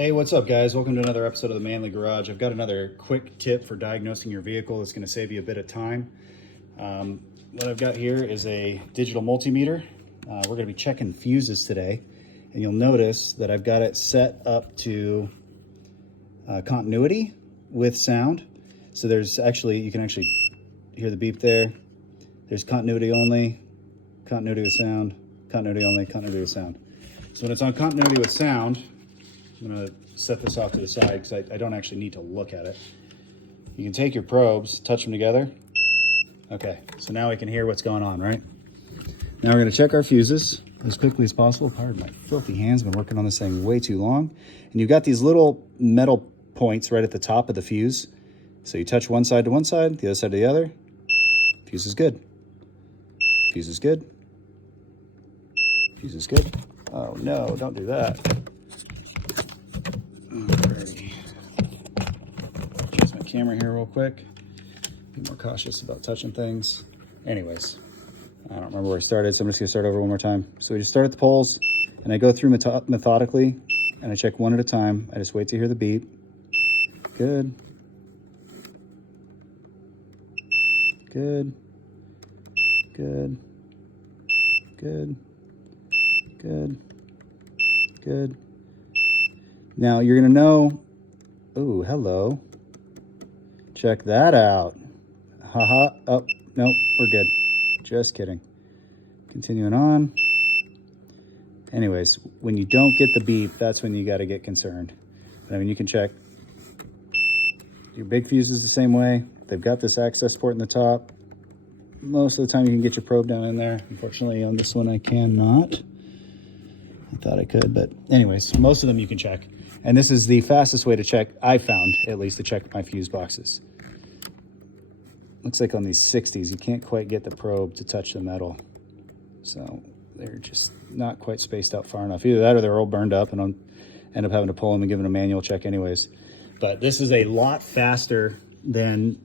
Hey, what's up guys? Welcome to another episode of the Manly Garage. I've got another quick tip for diagnosing your vehicle that's going to save you a bit of time. What I've got here is a digital multimeter. We're going to be checking fuses today, and you'll notice that I've got it set up to continuity with sound. So there's actually, you can actually hear the beep there. There's continuity only, continuity with sound, continuity only, continuity with sound. So when it's on continuity with sound, I'm going to set this off to the side because I don't actually need to look at it. You can take your probes, touch them together. Okay, so now we can hear what's going on, right? Now we're going to check our fuses as quickly as possible. Pardon my filthy hands, been working on this thing way too long. And you've got these little metal points right at the top of the fuse. So you touch one side to one side, the other side to the other. Fuse is good. Fuse is good. Fuse is good. Oh no, don't do that. Alrighty. Adjust my camera here real quick. Be more cautious about touching things. Anyways, I don't remember where I started, so I'm just gonna start over one more time. So we just start at the poles, and I go through methodically, and I check one at a time. I just wait to hear the beep. Good. Good. Good. Good. Good. Good. Now you're gonna know, oh, hello. Check that out. Haha, oh, no, we're good. Just kidding. Continuing on. Anyways, when you don't get the beep, that's when you gotta get concerned. I mean, you can check your big fuses the same way. They've got this access port in the top. Most of the time you can get your probe down in there. Unfortunately, on this one I cannot. I thought I could, but anyways, most of them you can check. And this is the fastest way to check, I found at least, to check my fuse boxes. Looks like on these 60s, you can't quite get the probe to touch the metal. So they're just not quite spaced out far enough. Either that or they're all burned up and I'll end up having to pull them and give them a manual check anyways. But this is a lot faster than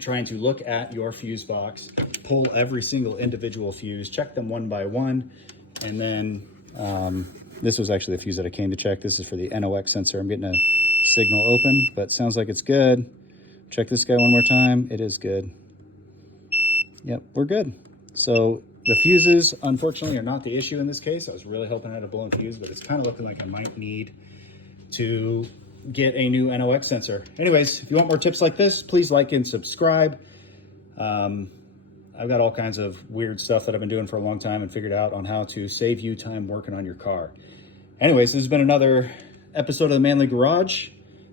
trying to look at your fuse box, pull every single individual fuse, check them one by one, and then this was actually the fuse that I came to check. This is for the NOx sensor. I'm getting a signal open, but sounds like it's good. Check this guy one more time. It is good. Yep, we're good. So the fuses, unfortunately, are not the issue in this case. I was really hoping I had a blown fuse, but it's kind of looking like I might need to get a new NOx sensor. Anyways, if you want more tips like this, please like and subscribe. I've got all kinds of weird stuff that I've been doing for a long time and figured out on how to save you time working on your car. Anyways, this has been another episode of the Manly Garage.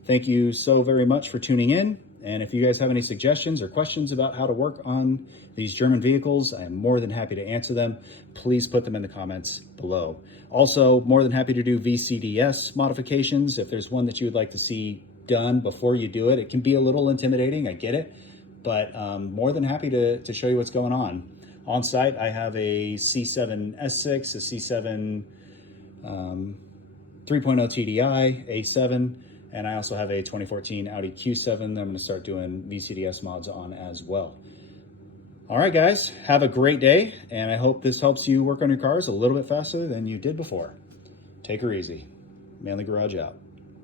Thank you so very much for tuning in. And if you guys have any suggestions or questions about how to work on these German vehicles, I am more than happy to answer them. Please put them in the comments below. Also, more than happy to do VCDS modifications. If there's one that you would like to see done before you do it, it can be a little intimidating, I get it, but more than happy to show you what's going on. On site, I have a C7 S6, a C7 3.0 TDI, A7, and I also have a 2014 Audi Q7 that I'm gonna start doing VCDS mods on as well. All right, guys, have a great day, and I hope this helps you work on your cars a little bit faster than you did before. Take her easy. Manly Garage out.